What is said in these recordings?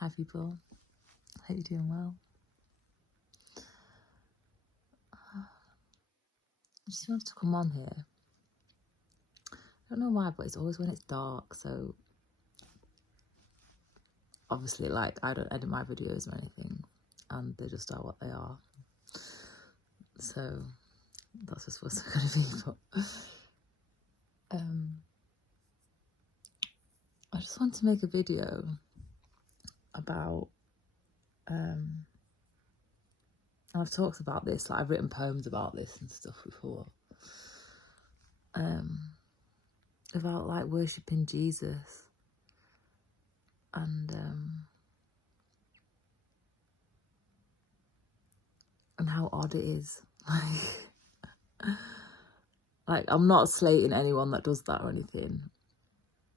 Hi people, hope you're doing well. I just wanted to come on here. I don't know why, but it's always when it's dark, so obviously like I don't edit my videos or anything and they just are what they are. So that's just what's going to be. But I just want to make a video about I've talked about this, like I've written poems about this and stuff before. About like worshipping Jesus and how odd it is. Like I'm not slating anyone that does that or anything,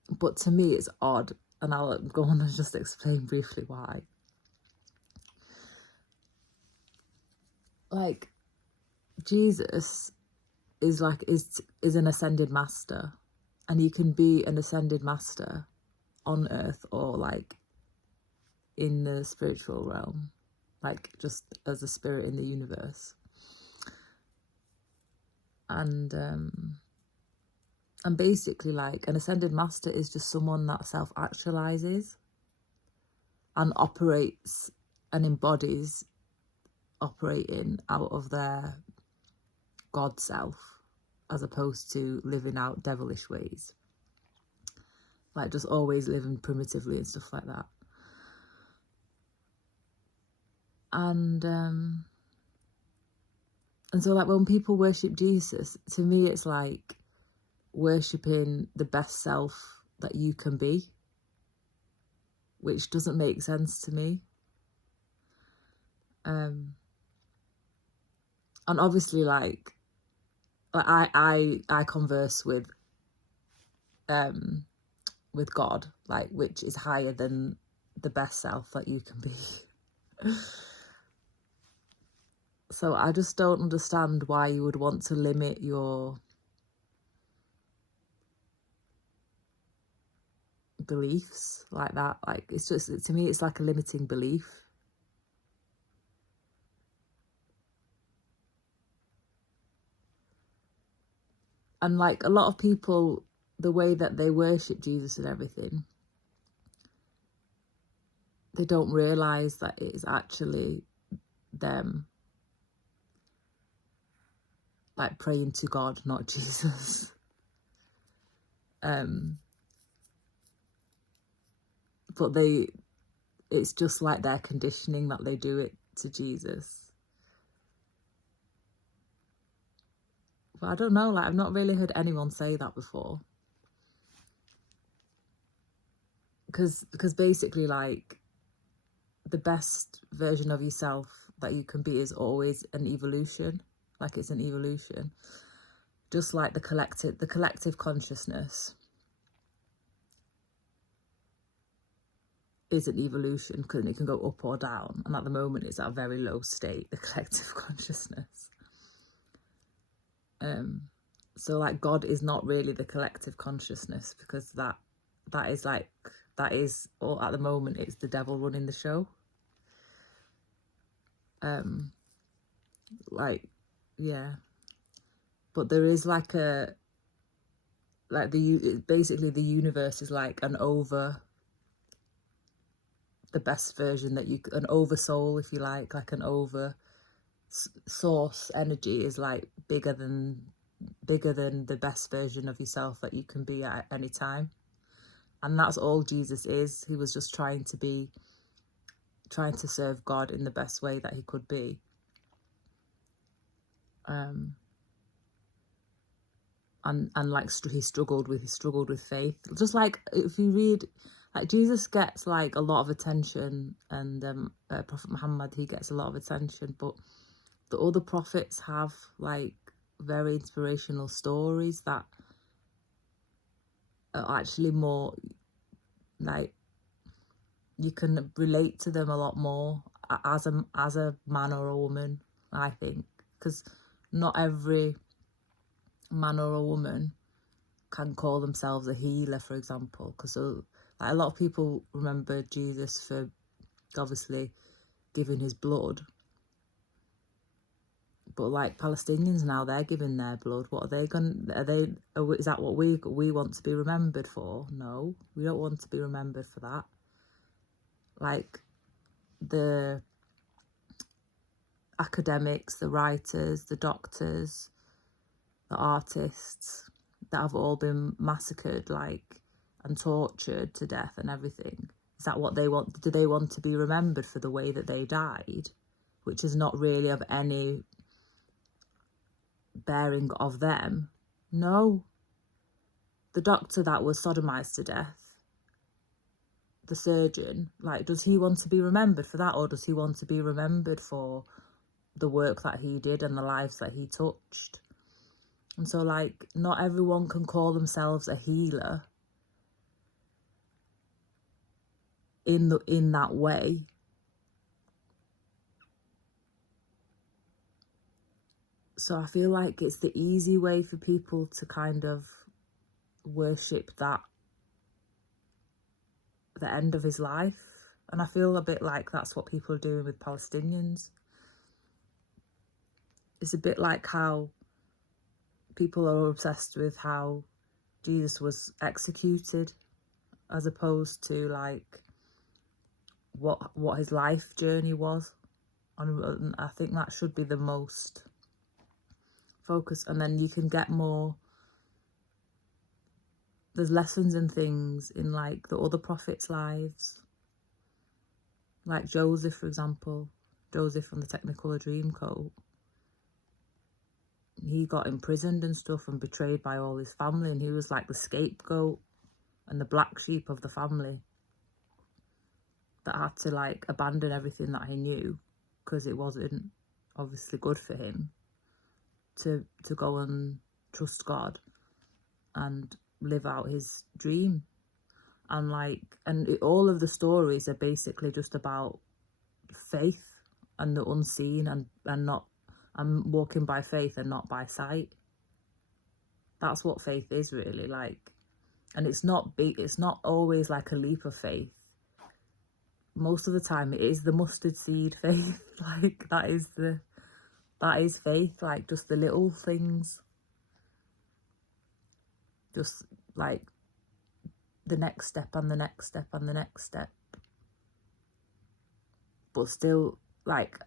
but to me it's odd, and I'll go on and just explain briefly why. Like Jesus is an ascended master, and you can be an ascended master on earth or like in the spiritual realm, like just as a spirit in the universe. And basically like an ascended master is just someone that self-actualizes and operates and embodies operating out of their God self, as opposed to living out devilish ways, like just always living primitively and stuff like that. And so like when people worship Jesus, to me it's like worshipping the best self that you can be, which doesn't make sense to me. And obviously like I converse with God, like, which is higher than the best self that you can be. So I just don't understand why you would want to limit your beliefs like that. Like it's just, to me it's like a limiting belief. And like a lot of people, the way that they worship Jesus and everything, they don't realise that it is actually them like praying to God, not Jesus. But it's just like their conditioning that they do it to Jesus. But I don't know, like I've not really heard anyone say that before. Because basically like the best version of yourself that you can be is always an evolution. Like it's an evolution. Just like the collective consciousness is an evolution, because it can go up or down. And at the moment it's at a very low state, the collective consciousness. So like God is not really the collective consciousness, because that is or at the moment it's the devil running the show. Like, yeah. But there is like basically the universe is like an over, the best version that an over soul, if you like an over source energy is like bigger than the best version of yourself that you can be at any time. And that's all Jesus is. He was just trying to serve God in the best way that he could be. And like he struggled with faith. Just like if you read, like Jesus gets like a lot of attention, and Prophet Muhammad, he gets a lot of attention, but the other prophets have like very inspirational stories that are actually more like you can relate to them a lot more as a man or a woman, I think, because not every man or a woman can call themselves a healer, for example, because like a lot of people remember Jesus for obviously giving his blood. But like Palestinians now, they're giving their blood. What are they going? Is that what we want to be remembered for? No, we don't want to be remembered for that. Like the academics, the writers, the doctors, the artists that have all been massacred, like, and tortured to death and everything. Is that what they want? Do they want to be remembered for the way that they died, which is not really of any bearing of them? No. The doctor that was sodomized to death, the surgeon, like, does he want to be remembered for that, or does he want to be remembered for the work that he did and the lives that he touched? And so, like, not everyone can call themselves a healer in that way. So I feel like it's the easy way for people to kind of worship that, the end of his life. And I feel a bit like that's what people are doing with Palestinians. It's a bit like how people are obsessed with how Jesus was executed, as opposed to like what his life journey was. And I think that should be the most focus. And then you can get more, there's lessons and things in like the other prophets' lives, like Joseph, for example. Joseph from the Technicolor Dreamcoat, he got imprisoned and stuff and betrayed by all his family, and he was like the scapegoat and the black sheep of the family that had to like abandon everything that he knew because it wasn't obviously good for him to go and trust God and live out his dream. And like, all of the stories are basically just about faith and the unseen, and walking by faith and not by sight. That's what faith is really like. And it's not big, it's not always like a leap of faith. Most of the time it is the mustard seed faith. Like that is faith, like just the little things, just like the next step and the next step and the next step, but still like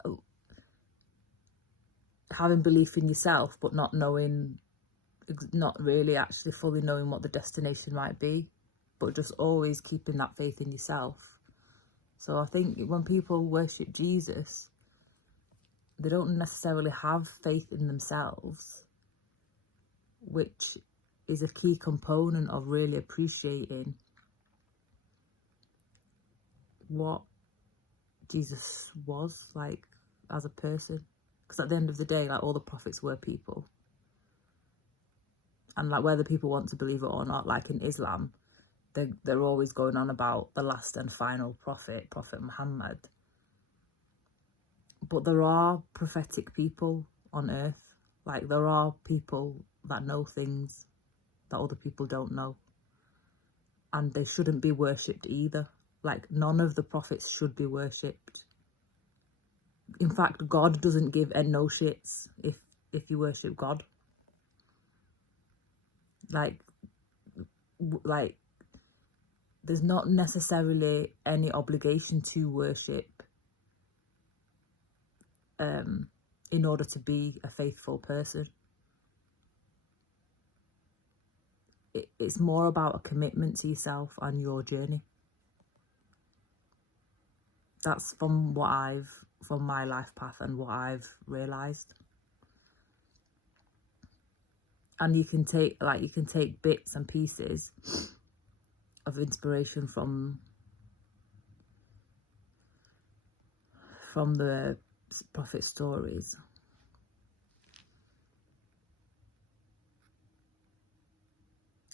having belief in yourself, but not really actually fully knowing what the destination might be, but just always keeping that faith in yourself. So I think when people worship Jesus, they don't necessarily have faith in themselves, which is a key component of really appreciating what Jesus was like as a person. Because at the end of the day, like all the prophets were people. And like whether people want to believe it or not, like in Islam, they're always going on about the last and final prophet, Prophet Muhammad. But there are prophetic people on earth. Like there are people that know things that other people don't know. And they shouldn't be worshipped either. Like none of the prophets should be worshipped. In fact, God doesn't give no shits if you worship God. Like there's not necessarily any obligation to worship in order to be a faithful person. It's more about a commitment to yourself and your journey. That's from my life path and what I've realised. And you can take bits and pieces of inspiration from the prophet stories.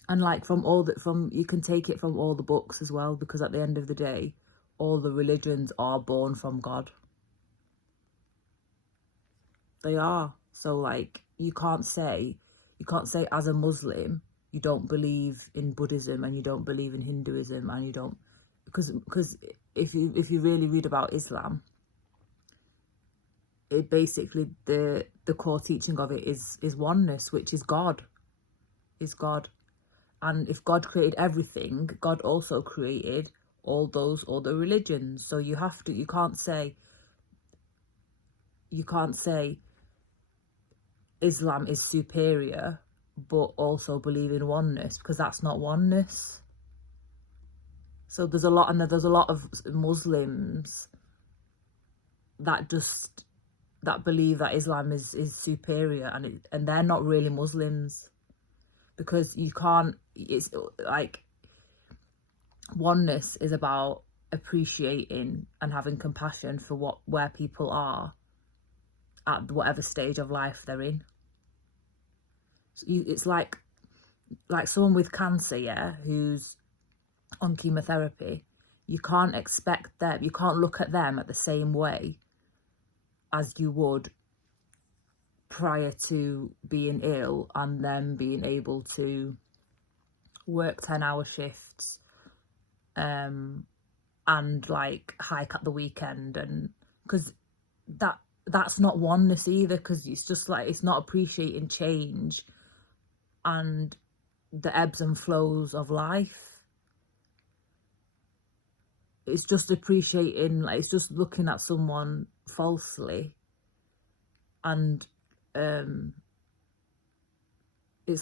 And like you can take it from all the books as well, because at the end of the day, all the religions are born from God. They are. So like you can't say as a Muslim you don't believe in Buddhism and you don't believe in Hinduism and you don't, because if you really read about Islam, it basically, the core teaching of it is oneness, which is God. And if God created everything, God also created all those other religions. So you can't say Islam is superior but also believe in oneness, because that's not oneness. So there's a lot of Muslims that believe that Islam is superior, and they're not really Muslims, because you can't. It's like oneness is about appreciating and having compassion for where people are at whatever stage of life they're in. So it's like someone with cancer, yeah, who's on chemotherapy. You can't expect them, you can't look at them at the same way as you would prior to being ill and them being able to work 10-hour shifts and like hike at the weekend, and because that's not oneness either, because it's just like, it's not appreciating change and the ebbs and flows of life. It's just appreciating, like, it's just looking at someone falsely, and it's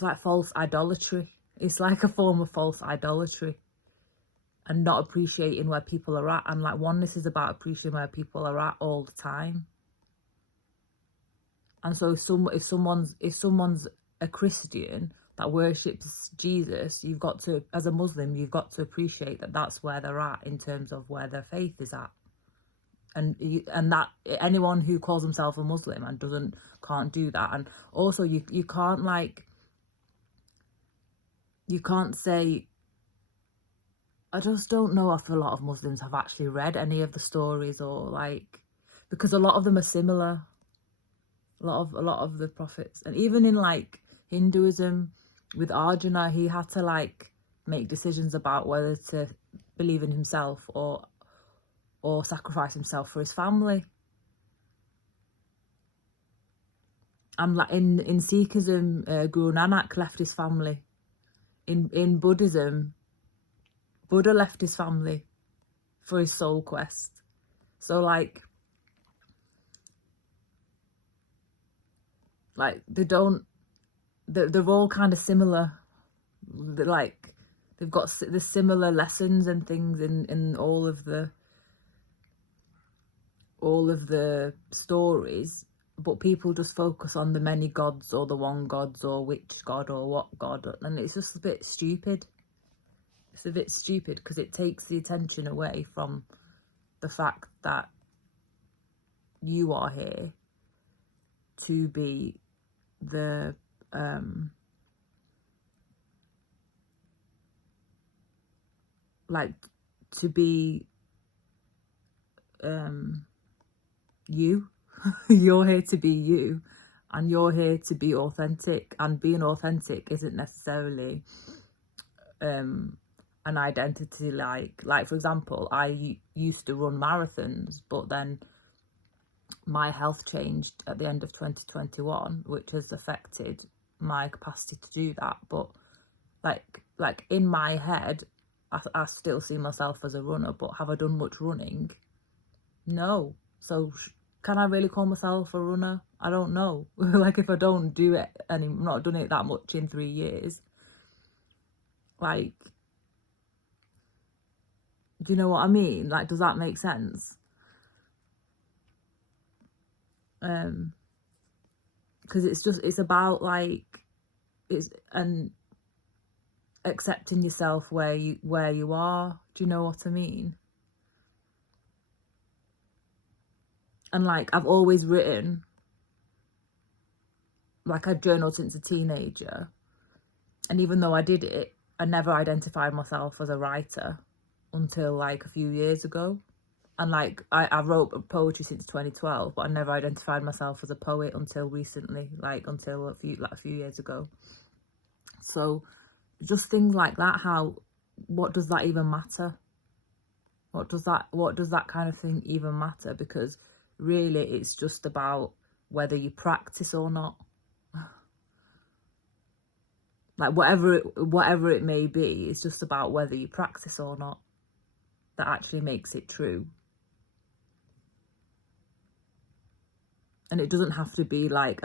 like false idolatry. It's like a form of false idolatry, and not appreciating where people are at. And like, oneness is about appreciating where people are at all the time. And so if someone's a Christian that worships Jesus, you've got to, as a Muslim, you've got to appreciate that that's where they're at in terms of where their faith is at. And that anyone who calls himself a Muslim and can't do that. And also you can't, like, you can't say, I just don't know if a lot of Muslims have actually read any of the stories, or like, because a lot of them are similar. A lot of the prophets, and even in like Hinduism with Arjuna, he had to like make decisions about whether to believe in himself or sacrifice himself for his family. And like in Sikhism, Guru Nanak left his family. In Buddhism, Buddha left his family for his soul quest. So like they're all kind of similar. They're like, they've got the similar lessons and things in all of the stories, but people just focus on the many gods or the one gods or which god or what god, and it's just a bit stupid. It's a bit stupid because it takes the attention away from the fact that you are here to be the like, to be you. You're here to be you, and you're here to be authentic, and being authentic isn't necessarily an identity. Like for example, I used to run marathons, but then my health changed at the end of 2021, which has affected my capacity to do that. But like in my head, I still see myself as a runner, but have I done much running? No. So can I really call myself a runner? I don't know. Like, if I don't do it, and I'm not done it that much in 3 years, like, do you know what I mean? Like, does that make sense? Because it's about like, and accepting yourself where you are. Do you know what I mean? And like, I've always written, like, I've journaled since a teenager, and even though I did it, I never identified myself as a writer until like a few years ago. And like, I wrote poetry since 2012, but I never identified myself as a poet until recently, like until a few years ago. So just things like that, what does that even matter? What does that kind of thing even matter? Because really it's just about whether you practice or not. Like whatever it may be, it's just about whether you practice or not that actually makes it true. And it doesn't have to be like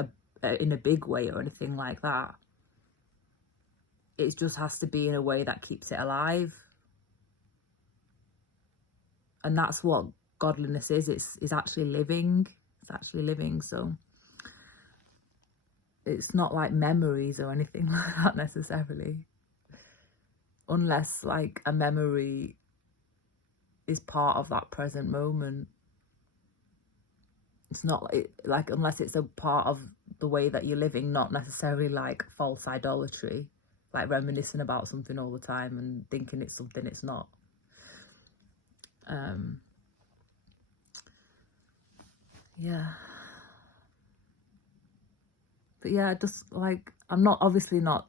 in a big way or anything like that. It just has to be in a way that keeps it alive. And that's what godliness is. It's actually living. It's actually living. So it's not like memories or anything like that necessarily. Unless like a memory is part of that present moment. It's not like, unless it's a part of the way that you're living, not necessarily like false idolatry, like reminiscing about something all the time and thinking it's something it's not. Yeah. But yeah, just like, I'm not, obviously not,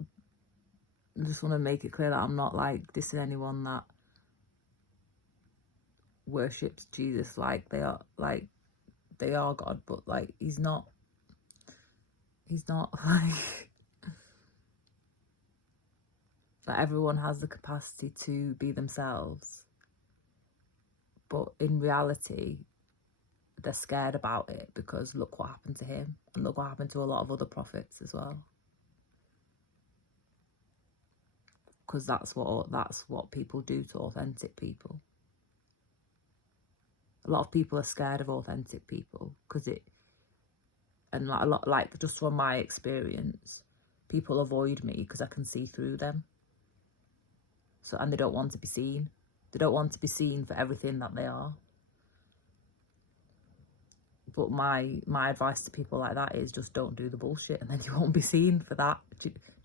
I just want to make it clear that I'm not like dissing anyone that worships Jesus like they are God, but like he's not like that. Everyone has the capacity to be themselves, but in reality they're scared about it because look what happened to him, and look what happened to a lot of other prophets as well. Because that's what people do to authentic people. A lot of people are scared of authentic people because and like a lot, like just from my experience, people avoid me because I can see through them. So, and they don't want to be seen. They don't want to be seen for everything that they are. But my advice to people like that is just don't do the bullshit, and then you won't be seen for that.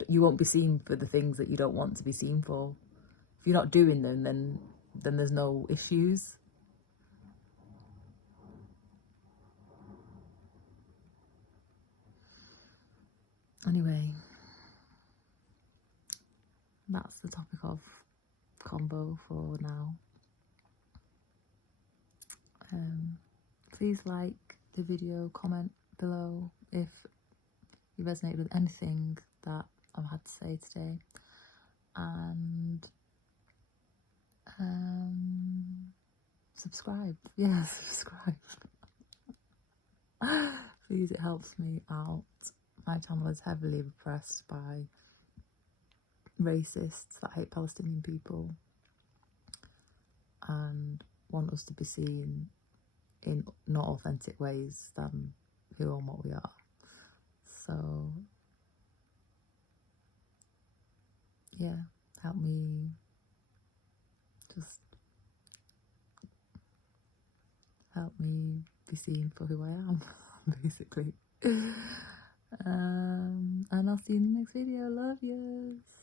You won't be seen for the things that you don't want to be seen for. If you're not doing them, then there's no issues. Anyway, that's the topic of combo for now. Please like the video, comment below if you resonate with anything that I've had to say today, and subscribe. Yeah, subscribe. Please, it helps me out. My channel is heavily repressed by racists that hate Palestinian people and want us to be seen in not authentic ways than who and what we are. So yeah, help me be seen for who I am, basically. And I'll see you in the next video. Love yous.